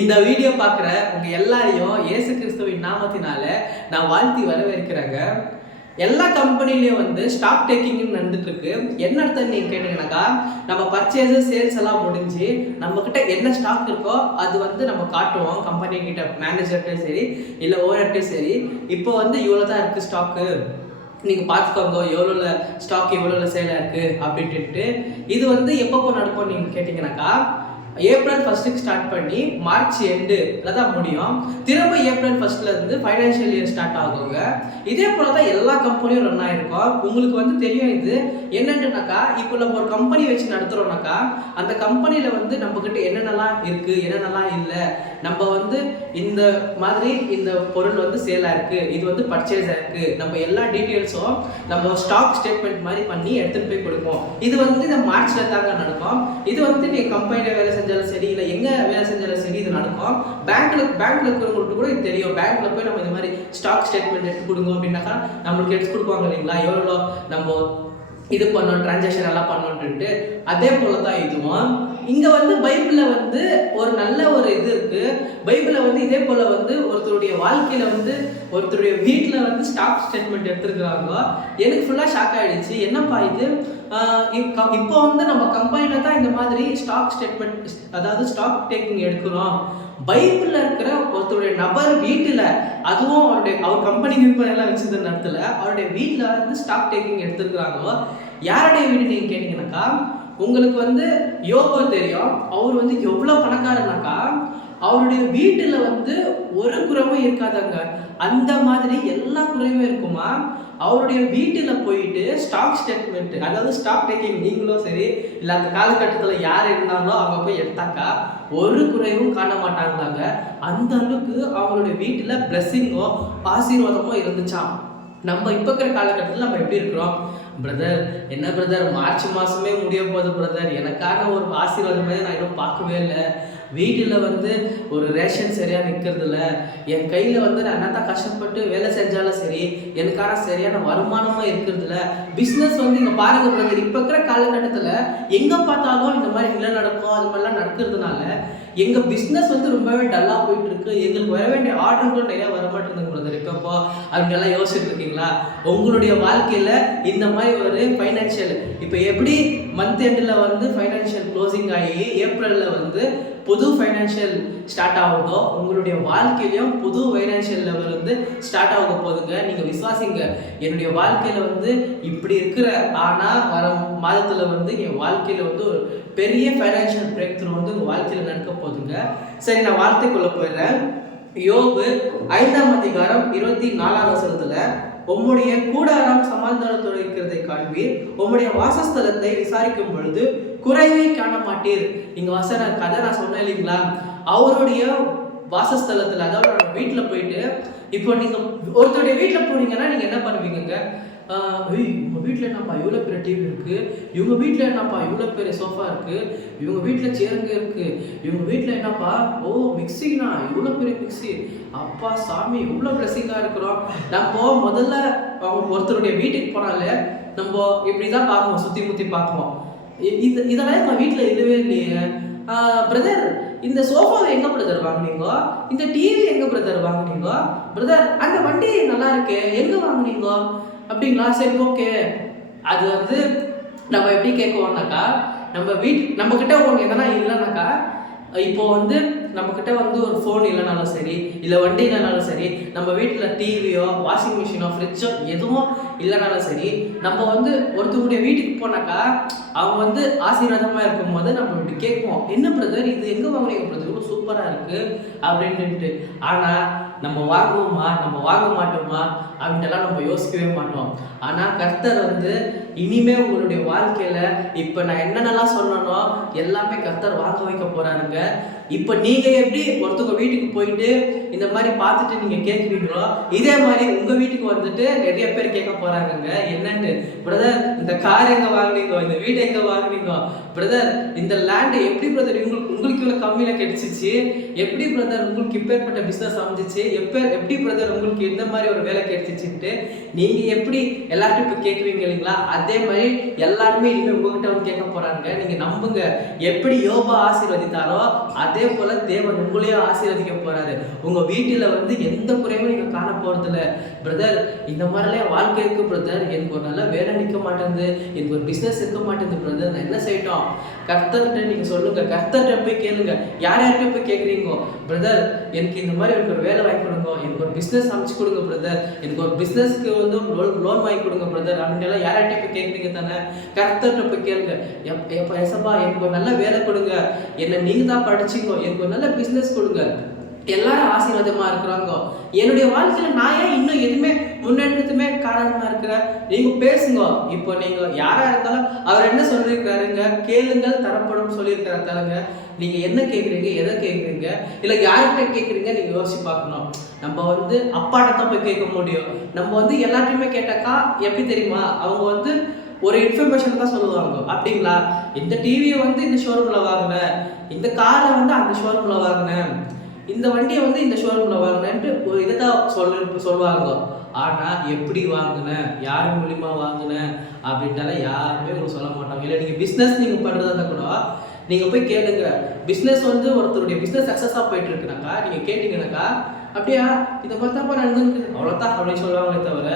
இந்த வீடியோ பார்க்குற உங்க எல்லாரையும் இயேசு கிறிஸ்துவின் நாமத்தினால நான் வாழ்த்தி வரவேற்கிறேங்க. எல்லா கம்பெனிலையும் வந்து ஸ்டாக் டேக்கிங் நடந்துட்டு இருக்கு. என்ன அர்த்தம் நீங்க கேட்டீங்கன்னாக்கா, நம்ம பர்ச்சேஸ் சேல்ஸ் எல்லாம் முடிஞ்சு நம்ம கிட்ட என்ன ஸ்டாக் இருக்கோ அது வந்து நம்ம காட்டுவோம் கம்பெனி கிட்ட, மேனேஜர்கிட்டையும் சரி இல்லை ஓனர்கிட்டையும் சரி. இப்போ வந்து இவ்வளோ தான் இருக்கு ஸ்டாக்கு, நீங்கள் பார்த்துக்கோங்க எவ்வளோ ஸ்டாக் எவ்வளோ சேலாக இருக்குது அப்படின்ட்டு. இது வந்து எப்பப்போ நடக்கும் நீங்கள் கேட்டிங்கனாக்கா, ஏப்ரல் 1 ஸ்டார்ட் பண்ணி மார்ச் எண்டு தான் முடியும். திரும்ப ஏப்ரல் 1 ஃபைனான்ஷியல் இயர் ஸ்டார்ட் ஆகுங்க. இதே போல தான் எல்லா கம்பெனியும் ரன் ஆகிருக்கும். உங்களுக்கு வந்து தெரியும் இது என்னன்னுனாக்கா, இப்போ நம்ம ஒரு கம்பெனி வச்சு நடத்துகிறோம்னாக்கா அந்த கம்பெனியில் வந்து நம்மக்கிட்ட என்னென்னலாம் இருக்குது என்னென்னலாம் இல்லை, நம்ம வந்து இந்த மாதிரி இந்த பொருள் வந்து சேலாக இருக்குது, இது வந்து பர்ச்சேஸாக இருக்குது, நம்ம எல்லா டீட்டெயில்ஸும் நம்ம ஸ்டாக் ஸ்டேட்மெண்ட் மாதிரி பண்ணி எடுத்துகிட்டு போய் கொடுப்போம். இது வந்து இந்த மார்ச்சில் தாங்க நடக்கும். இது வந்து நீங்கள் கம்பெனியில் வேலை செஞ்சாலும் சரி இல்லை எங்கே வேலை செஞ்சாலும் சரி இது நடக்கும். பேங்க்ல இருக்கிறவங்களுக்கு கூட இது தெரியும். பேங்க்ல போய் நம்ம இந்த மாதிரி ஸ்டாக் ஸ்டேட்மெண்ட் எடுத்து கொடுங்க அப்படின்னாக்கா நம்மளுக்கு எடுத்து கொடுப்பாங்க இல்லைங்களா, எவ்வளோ நம்ம இது பண்ணோம் டிரான்சாக்ஷன் எல்லாம் பண்ணோன்ட்டு. அதே போல தான் இதுவும். இங்க வந்து பைபிள்ல வந்து ஒரு நல்ல ஒரு இது இருக்கு. பைபிள்ல வந்து இதே போல வந்து ஒருத்தருடைய வாழ்க்கையில வந்து ஒருத்தருடைய வீட்டுல வந்து ஸ்டாக் ஸ்டேட்மெண்ட் எடுத்துருக்காங்க. எனக்கு ஃபுல்லா ஷாக் ஆயிடுச்சு. என்னப்பா இது, இப்போ வந்து நம்ம கம்பெனில தான் இந்த மாதிரி ஸ்டாக் ஸ்டேட்மெண்ட், அதாவது ஸ்டாக் டேக்கிங் எடுக்கிறோம். பைபிள்ல இருக்கிற ஒருத்தருடைய நபர் வீட்டுல, அதுவும் அவர் கம்பெனி எல்லாம் வச்சிருந்த நேரத்துல அவருடைய வீட்டுல வந்து ஸ்டாக் டேக்கிங் எடுத்துருக்காங்க. யாருடைய வீடு நீங்க கேட்டீங்கன்னாக்கா, உங்களுக்கு வந்து யோபு தெரியும். அவர் வந்து எவ்வளவு பணக்காரனாக்கா, அவருடைய வீட்டுல வந்து ஒரு குறைவும் இருக்காதாங்க. அந்த மாதிரி எல்லா குறைவும் இருக்குமா. அவருடைய வீட்டுல போயிட்டு ஸ்டாக் ஸ்டேட்மெண்ட், அதாவது ஸ்டாக் டேக்கிங் நீங்களும் சரி இல்லை அந்த காலகட்டத்தில் யார் இருந்தாங்களோ அவங்க போய் எடுத்தாக்கா ஒரு குறைவும் காண மாட்டாங்களாங்க. அந்த அளவுக்கு அவங்களுடைய வீட்டுல பிளெஸிங்கோ ஆசீர்வாதமோ இருந்துச்சாம். நம்ம இப்போ இருக்கிற காலகட்டத்தில் நம்ம எப்படி இருக்கிறோம்? பிரதர் என்ன பிரதர், மார்ச் மாதமே முடிய போகுது பிரதர், எனக்கான ஒரு ஆசீர்வாதமே நான் இன்னும் பார்க்கவே இல்லை. வீட்டில் வந்து ஒரு ரேஷன் சரியாக நிற்கிறது இல்லை. என் கையில் வந்து நான் என்ன தான் கஷ்டப்பட்டு வேலை செஞ்சாலும் சரி எனக்கான சரியான வருமானமாக இருக்கிறது இல்லை. பிஸ்னஸ் வந்து இங்கே பாருங்க பிரதர், இப்போ இருக்கிற காலகட்டத்தில் எங்கே பார்த்தாலும் இந்த மாதிரி நிலை நடக்கும், அது மாதிரிலாம் நடக்கிறதுனால எங்கள் பிஸ்னஸ் வந்து ரொம்பவே டல்லாக போயிட்டு இருக்கு. எங்களுக்கு வர வேண்டிய ஆர்டர்களும் நிறையா வரமாட்டேங்குது பிரதர். இப்போப்போ அப்படின்லாம் யோசிச்சுட்டு இருக்கீங்களா? உங்களுடைய வாழ்க்கையில் இந்த மாதிரி ஒரு ஃபைனான்ஷியல், இப்போ எப்படி மந்த் எண்டில் வந்து ஃபைனான்ஷியல் க்ளோசிங் ஆகி ஏப்ரலில் வந்து புது ஃபைனான்ஷியல் ஸ்டார்ட் ஆகுதோ, உங்களுடைய வாழ்க்கையிலையும் புது ஃபைனான்ஷியல் லெவல் வந்து ஸ்டார்ட் ஆக போகுதுங்க. நீங்கள் விசுவாசிங்க, என்னுடைய வாழ்க்கையில் வந்து இப்படி இருக்கிற, ஆனால் வர மாதத்தில் வந்து என் வாழ்க்கையில் வந்து ஒரு பெரிய ஃபைனான்ஷியல் பிரேக் த்ரூ வந்து உங்கள் வாழ்க்கையில் நடக்க போகுதுங்க. சரி, நான் வார்த்தைக்குள்ளே போயிடுறேன். யோபு 5:24 உம்முடைய கூடாரம் சமாதானத்தோடு இருக்கிறதை காண்பீர், உம்முடைய வாசஸ்தலத்தை விசாரிக்கும் பொழுது குறைவை காண மாட்டீர். நீங்க வசன கதை நான் சொன்னேன் இல்லைங்களா, அவருடைய வாசஸ்தலத்துல, அதாவது வீட்டுல போயிட்டு, இப்போ நீங்க ஒருத்தருடைய வீட்டுல போனீங்கன்னா நீங்க என்ன பண்ணுவீங்க? இவங்க வீட்டில் என்னப்பா இவ்வளோ பெரிய டிவி இருக்குது, இவங்க வீட்டில் என்னப்பா இவ்வளோ பெரிய சோஃபா இருக்குது, இவங்க வீட்டில் சேருங்க இருக்குது, இவங்க வீட்டில் என்னப்பா மிக்சிங்கண்ணா இவ்வளோ பெரிய மிக்சி, அப்பா சாமி இவ்வளோ பிளஸிங்காக இருக்கிறோம். நம்ம முதல்ல ஒருத்தருடைய வீட்டுக்கு போனாலே நம்ம இப்படி தான் பார்க்குவோம், சுற்றி முற்றி பார்க்குவோம். இதெல்லாம் எங்கள் வீட்டில் இல்லவே இல்லையே. பிரதர் இந்த சோஃபாவை எங்கே பிரதர் வாங்கினீங்க, இந்த டிவி எங்கே பிரதர் வாங்கினீங்க, பிரதர் அந்த வண்டி நல்லா இருக்கு எங்கே வாங்கினீங்க அப்படிங்களா? சரி ஓகே. அது வந்து நம்ம எப்படி கேட்குவோம்னாக்கா, நம்ம கிட்ட ஒன்று எதனா இல்லைனாக்கா, இப்போ வந்து நம்மக்கிட்ட வந்து ஒரு ஃபோன் இல்லைனாலும் சரி இல்லை வண்டி இல்லைனாலும் சரி, நம்ம வீட்டில் டிவியோ வாஷிங் மிஷினோ ஃப்ரிட்ஜோ எதுவும் இல்லைனாலும் சரி, நம்ம வந்து ஒருத்தருடைய வீட்டுக்கு போனாக்கா அவங்க வந்து ஆசீர்வாதமாக இருக்கும்போது நம்ம இப்படி கேட்போம், என்ன பிரதர் இது எங்கே வாங்குறீங்க பிரதர், இவ்வளோ சூப்பராக இருக்குது அப்படின்ட்டு. ஆனால் நம்ம வாங்குவோமா நம்ம வாங்க மாட்டோமா அப்படின்ட்டுலாம் நம்ம யோசிக்கவே மாட்டோம். ஆனால் கர்த்தர் வந்து இனிமே உங்களுடைய வாழ்க்கையில இப்போ நான் என்னென்னலாம் சொன்னனோ எல்லாமே கர்த்தர் வாங்க வைக்க போறாருங்க. இப்போ நீங்க எப்படி ஒருத்தவங்க வீட்டுக்கு போயிட்டு இந்த மாதிரி பார்த்துட்டு நீங்க கேட்குறீங்களோ, இதே மாதிரி உங்க வீட்டுக்கு வந்துட்டு நிறைய பேர் கேட்க போறாங்கங்க. என்னன்னு, பிரதர் இந்த கார் எங்க வாங்குனீங்க, இந்த வீடு எங்க வாங்குனீங்க, பிரதர் இந்த லேண்ட் எப்படி பிரதர் உங்களுக்கு உங்களுக்கு இவ்வளோ கம்மியில் கிடைச்சிச்சு, எப்படி பிரதர் உங்களுக்கு இப்பேற்பட்ட பிஸ்னஸ் அமைஞ்சிச்சு, எப்படி பிரதர் உங்களுக்கு இந்த மாதிரி ஒரு வேலை கிடைச்சிச்சுன்ட்டு நீங்கள் எப்படி எல்லார்ட்டும் இப்போ கேட்குவீங்க இல்லைங்களா? அதே மாதிரி எல்லாருமே இனிமேல் உங்ககிட்ட வந்து கேட்க போகிறாங்க. நீங்கள் நம்புங்க, எப்படி யோபா ஆசீர்வதித்தாரோ அதே போல் தேவன் உங்களையும் ஆசீர்வதிக்க போகிறாரு. உங்கள் வீட்டில் வந்து எந்த குறையும் நீங்கள் காண போகிறதில்ல. பிரதர் இந்த மாதிரிலாம் வாழ்க்கை இருக்குது பிரதர், எனக்கு ஒரு நல்ல வேலை நிற்க மாட்டேங்குது, எனக்கு ஒரு பிஸ்னஸ் இருக்க மாட்டேங்குது பிரதர், நான் என்ன செய்யட்டும்? கர்த்தர்கிட்ட நீங்கள் சொல்லுங்கள், கர்த்தர்கிட்ட போய் கேளுங்க. யார்கிட்ட போய் கேட்குறீங்கோ? பிரதர் எனக்கு இந்த மாதிரி எனக்கு ஒரு வேலை வாங்கி கொடுங்க, எனக்கு ஒரு பிஸ்னஸ் அமைச்சு கொடுங்க பிரதர், எனக்கு ஒரு பிஸ்னஸ்க்கு வந்து லோன் வாங்கி கொடுங்க பிரதர் அப்படின்ட்டு யார்கிட்ட போய் கேட்குறீங்க தானே? கர்த்தர்கிட்ட போய் கேளுங்க. எப்போ எசப்பா எனக்கு ஒரு நல்ல வேலை கொடுங்க, என்னை நீங்கள் தான் படிச்சிங்கோ, எனக்கு ஒரு நல்ல பிஸ்னஸ் கொடுங்க. எல்லாரும் ஆசீர்வாதமா இருக்கிறாங்க. என்னுடைய வாழ்க்கையில நான் ஏன் இன்னும் எதுவுமே முன்னேற்றத்துமே காரணமா இருக்கிறேன்? நீங்க பேசுங்க. இப்போ நீங்க யாரா இருந்தாலும் அவர் என்ன சொல்லியிருக்கிறாருங்க, கேளுங்கள் தரப்படும் சொல்லியிருக்கிறாரு தாருங்க. நீங்க என்ன கேட்குறீங்க, எதை கேட்குறீங்க, இல்லை யார்கிட்ட கேட்குறீங்க, நீங்க யோசிச்சு பார்க்கணும். நம்ம வந்து அப்பாட்ட தான் போய் கேட்க முடியும். நம்ம வந்து எல்லாத்தையுமே கேட்டாக்கா எப்படி தெரியுமா, அவங்க வந்து ஒரு இன்ஃபர்மேஷன் தான் சொல்லுவாங்க. அப்படிங்களா, இந்த டிவியை வந்து இந்த ஷோரூம்ல வாங்கினேன், இந்த காரை வந்து அந்த ஷோரூம்ல வாங்கினேன், இந்த வண்டியை வந்து இந்த ஷோரூம்ல வாங்கினேன்ட்டு ஒரு இதை தான் சொல்லுவாங்க. ஆனால் எப்படி வாங்கினேன், யார் மூலியமா வாங்கினேன் அப்படின்ட்டால யாருமே உங்களுக்கு சொல்ல மாட்டாங்க. இல்லை நீங்கள் பிஸ்னஸ் நீங்கள் பண்ணுறதா கூட நீங்கள் போய் கேளுங்க. பிஸ்னஸ் வந்து ஒருத்தருடைய பிஸ்னஸ் சக்ஸஸாக போயிட்டு இருக்குனாக்கா நீங்கள் கேட்டீங்கன்னாக்கா, அப்படியா இந்த மாதிரி தான் நடந்துருக்கு அவ்வளோதான் அப்படின்னு சொல்லுவாங்களே தவிர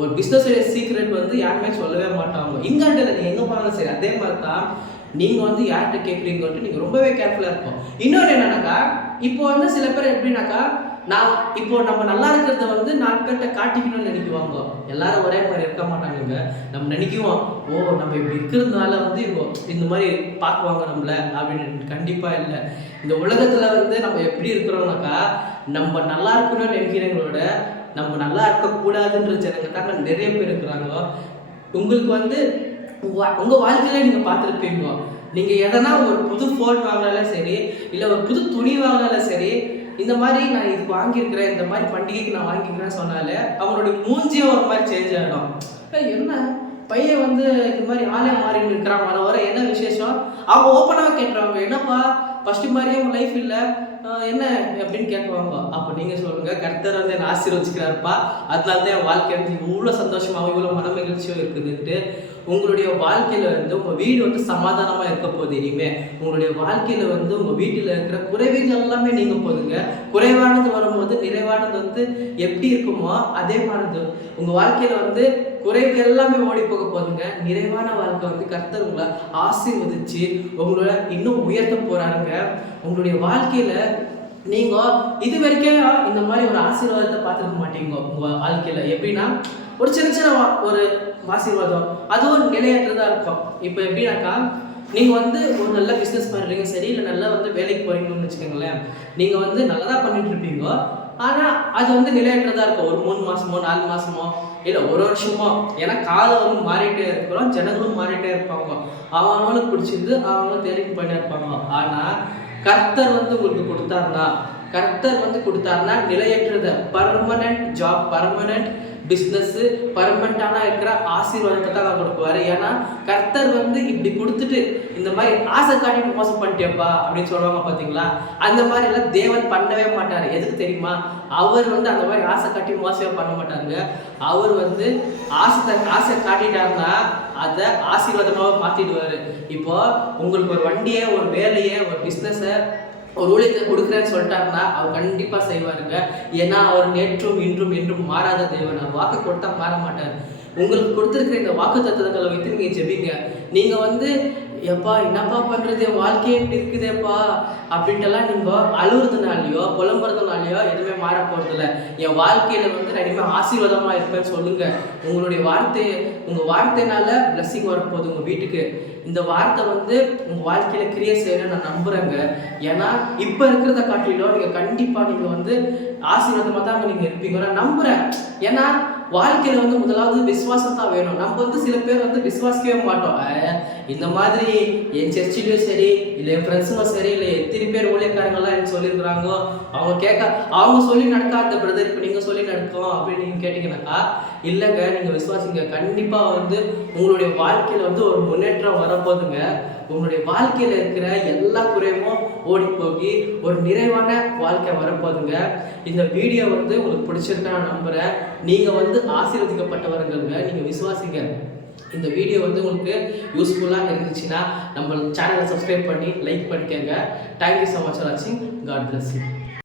ஒரு பிஸ்னஸோடைய சீக்ரெட் வந்து யாருமே சொல்லவே மாட்டாங்க. இங்காண்டில் நீங்கள் எங்கே போனாலும் சரி அதே மாதிரி தான் நீங்கள் வந்து யார்கிட்ட கேட்குறீங்கன்ட்டு நீங்கள் ரொம்பவே கேர்ஃபுல்லாக இருக்கும். இன்னொன்று என்னன்னாக்கா, இப்போ வந்து சில பேர் எப்படின்னாக்கா, நான் இப்போ நம்ம நல்லா இருக்கிறத வந்து நாட்கிட்ட காட்டிக்கணும்னு நினைக்குவாங்க. எல்லாரும் ஒரே மாதிரி இருக்க மாட்டாங்க. நம்ம நினைக்குவோம், ஓ நம்ம இப்படி இருக்கிறதுனால வந்து இந்த மாதிரி பார்க்குவாங்க நம்மள அப்படின்னு. கண்டிப்பாக இல்லை. இந்த உலகத்தில் வந்து நம்ம எப்படி இருக்கிறோம்னாக்கா, நம்ம நல்லா இருக்கணும்னு நினைக்கிறவங்களோட நம்ம நல்லா இருக்கக்கூடாதுன்ற ஜனங்க தான் நிறைய பேர் இருக்கிறாங்க. உங்களுக்கு வந்து உங்கள் வாழ்க்கையில நீங்கள் பார்த்துருப்பீங்க, நீங்கள் எதனா ஒரு புது ஃபோன் வாங்கினாலும் சரி, இல்லை ஒரு புது துணி வாங்கினாலும் சரி, இந்த மாதிரி நான் இதுக்கு வாங்கியிருக்கிறேன், இந்த மாதிரி பண்டிகைக்கு நான் வாங்கிக்கிறேன்னு சொன்னாலே அவங்களுடைய மூஞ்சியே ஒரு மாதிரி சேஞ்ச் ஆகிடும். என்ன பையன் வந்து இந்த மாதிரி ஆளே மாறி இருக்கிறான், வர என்ன விசேஷம்? அவங்க ஓப்பனாக கேட்டுருவாங்க, என்னப்பா ஃபஸ்ட்டு மாதிரியே உங்கள் லைஃப் இல்லை என்ன அப்படின்னு கேட்குவாங்க. அப்போ நீங்கள் சொல்லுங்கள், கர்த்தர் வந்து என்னை ஆசீர்வதிக்கிறாருப்பா, அதனால தான் என் வாழ்க்கை வந்து இவ்வளோ சந்தோஷமாகவும் இவ்வளோ மன மகிழ்ச்சியும் இருக்குதுன்ட்டு. உங்களுடைய வாழ்க்கையில் வந்து உங்கள் வீடு வந்து சமாதானமாக இருக்க போகுது. இனிமேல் உங்களுடைய வாழ்க்கையில் வந்து உங்கள் வீட்டில் இருக்கிற குறைவுகள் எல்லாமே நீங்க போதுங்க. குறைவானது வரும்போது நிறைவானது வந்து எப்படி இருக்குமோ அதே மாதிரி உங்கள் வாழ்க்கையில் வந்து குறைவு எல்லாமே ஓடி போக போதுங்க. நிறைவான வாழ்க்கை வந்து கர்த்தர் உங்களை ஆசீர்வதிச்சு உங்களோட இன்னும் உயர்த்த போறாருங்க. உங்களுடைய வாழ்க்கையில நீங்க இது வரைக்கும் இந்த மாதிரி ஒரு ஆசீர்வாதத்தை பார்த்துருக்க மாட்டீங்க. உங்க வாழ்க்கையில எப்படின்னா ஒரு சின்ன ஒரு ஆசீர்வாதம் அதுவும் நிலையற்றதா இருக்கும். இப்போ எப்படின்னாக்கா, நீங்கள் வந்து ஒரு நல்ல பிஸ்னஸ் பண்ணுறீங்க சரி, இல்லை நல்லா வந்து வேலைக்கு போகிறீங்கன்னு வச்சுக்கோங்களேன், நீங்கள் வந்து நல்லா தான் பண்ணிட்டு இருப்பீங்க. ஆனால் அது வந்து நிலையற்றதா இருக்கும். ஒரு 3 மாதமோ 4 மாதமோ இல்லை ஒரு வருஷமோ. ஏன்னா காலம் வந்து மாறிட்டே இருக்கிறோம், ஜனங்களும் மாறிட்டே இருப்பாங்க. அவங்களுக்கு பிடிச்சிருந்து அவங்க தேடிட்டு பண்ணிட்டு இருப்பாங்க. ஆனால் கர்த்தர் வந்து உங்களுக்கு கொடுத்தாருன்னா நிலையற்றத பர்மனன்ட் ஜாப், பர்மனன்ட் பிஸ்னஸ்ஸு, பர்மனண்டான இருக்கிற ஆசீர்வாதத்தை தான் நான் கொடுக்குவாரு. ஏன்னா கர்த்தர் வந்து இப்படி கொடுத்துட்டு இந்த மாதிரி ஆசை காட்டிட்டு மோசம் பண்ணிட்டேப்பா அப்படின்னு சொல்லுவாங்க பார்த்தீங்களா, அந்த மாதிரி எல்லாம் தேவன் பண்ணவே மாட்டார். எதுக்கு தெரியுமா? அவர் வந்து அந்த மாதிரி ஆசை காட்டி மோசமே பண்ண மாட்டாருங்க. அவர் வந்து ஆசை காட்டிட்டாருன்னா அதை ஆசீர்வாதமாக மாற்றிடுவார். இப்போ உங்களுக்கு ஒரு வண்டியை, ஒரு வேலையை, ஒரு பிஸ்னஸை, ஒரு ஊழியத்தை கொடுக்குறேன்னு சொல்லிட்டாருன்னா அவர் கண்டிப்பாக செய்வாருங்க. ஏன்னா அவர் நேற்றும் இன்றும் என்றும் மாறாத தேவன். அவர் வாக்கு கொடுத்தா மாற மாட்டார். உங்களுக்கு கொடுத்துருக்கிற இந்த வாக்கு தத்துவங்களை வைத்து நீங்கள் ஜெபிங்க. நீங்கள் வந்து எப்பா என்னப்பா பண்ணுறது, வாழ்க்கையே இப்படி இருக்குதேப்பா அப்படின்ட்டுலாம் நீங்கள் அழுகுறதுனாலையோ புலம்புறதுனாலையோ எதுவுமே மாற போகிறதில்ல. என் வாழ்க்கையில் வந்து நான் இனிமேல் ஆசீர்வாதமாக இருப்பேன்னு சொல்லுங்கள். உங்கள் வார்த்தைனால பிளஸ்ஸிங் வரப்போகுது உங்கள் வீட்டுக்கு. இந்த வார்த்தை வந்து உங்கள் வாழ்க்கையில் கிரியேட் செய்யணும்னு நான் நம்புகிறேங்க. ஏன்னா இப்போ இருக்கிறத காட்டிலும் நீங்கள் கண்டிப்பாக நீங்கள் வந்து ஆசீர்வாதமாக தான் நீங்கள் இருப்பீங்க நான் நம்புகிறேன். ஏன்னா வாழ்க்கையில் வந்து முதலாவது விசுவாசம் தான் வேணும். நம்ம வந்து சில பேர் வந்து விசுவாசிக்கவே மாட்டோம். இந்த மாதிரி என் சர்ச்சிலையும் சரி இல்லை என் ஃப்ரெண்ட்ஸுங்க சரி இல்லை எத்தனை பேர் ஊழியக்காரங்கள்லாம் எனக்கு சொல்லியிருக்கிறாங்களோ அவங்க சொல்லி நடக்காத பிரதர் இப்போ நீங்கள் சொல்லி நடக்கும் அப்படின்னு நீங்கள் கேட்டிங்கன்னாக்கா இல்லைங்க, நீங்கள் விசுவாசிங்க, கண்டிப்பாக வந்து உங்களுடைய வாழ்க்கையில் வந்து ஒரு முன்னேற்றம் வரப்போதுங்க. உங்களுடைய வாழ்க்கையில் இருக்கிற எல்லா குறையும் ஓடி போகி ஒரு நிறைவான வாழ்க்கை வரப்போதுங்க. இந்த வீடியோ வந்து உங்களுக்கு பிடிச்சிருக்கா நான் நம்புகிறேன். நீங்கள் வந்து ஆசீர்வதிக்கப்பட்டவர்களுங்க, நீங்கள் விசுவாசிங்க. இந்த வீடியோ வந்து உங்களுக்கு யூஸ்ஃபுல்லாக இருந்துச்சுன்னா நம்ம சேனலை சப்ஸ்கிரைப் பண்ணி லைக் பண்ணிக்கோங்க. தேங்க்யூ ஸோ மச் ஃபார் வாட்சிங். God bless you.